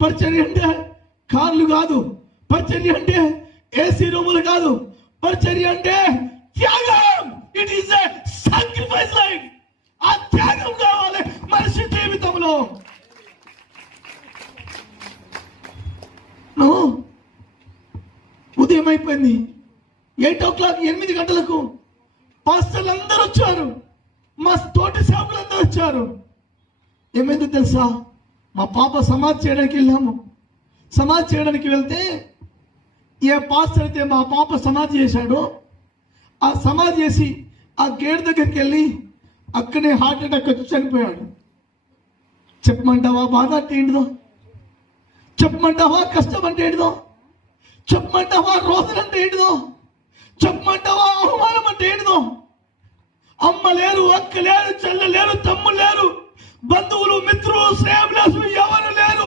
పరిచర్య అంటే కార్లు కాదు, పరిచర్య అంటే ఏసీ రూములు కాదు, పరిచర్య అంటే త్యాగం. It is a sacrifice life. ఆ త్యాగం కావాలి మనిషి జీవితంలో. ఉదయం అయిపోయింది, 8 o'clock 8 గంటలకు పాస్టర్లు అందరూ వచ్చారు, మా తోటి సేవకులందరూ వచ్చారు. ఏమైందో తెలుసా? మా పాప సమాధి చేయడానికి వెళ్ళాము. సమాధి చేయడానికి వెళ్తే ఏ పాస్టర్ అయితే మా పాప సమాధి చేశాడో, ఆ సమాధి చేసి ఆ గేట్ దగ్గరికి వెళ్ళి అక్కడే హార్ట్ అటాక్ వచ్చి చనిపోయాడు. చెప్పమంటావా బాధ అంటే ఏంటిదో? చెప్పమంటావా కష్టం అంటే ఏంటిదో? చెప్పమంటావా రోదన అంటే ఏంటిదో? చెప్పమంటావా అవమానం అంటే ఏంటిదో? అమ్మ లేరు, అక్క లేరు, చెల్లె లేరు, తమ్ముడు లేరు, బంధువులు, మిత్రులు, శ్రేయభిలాషులు ఎవరు లేరు.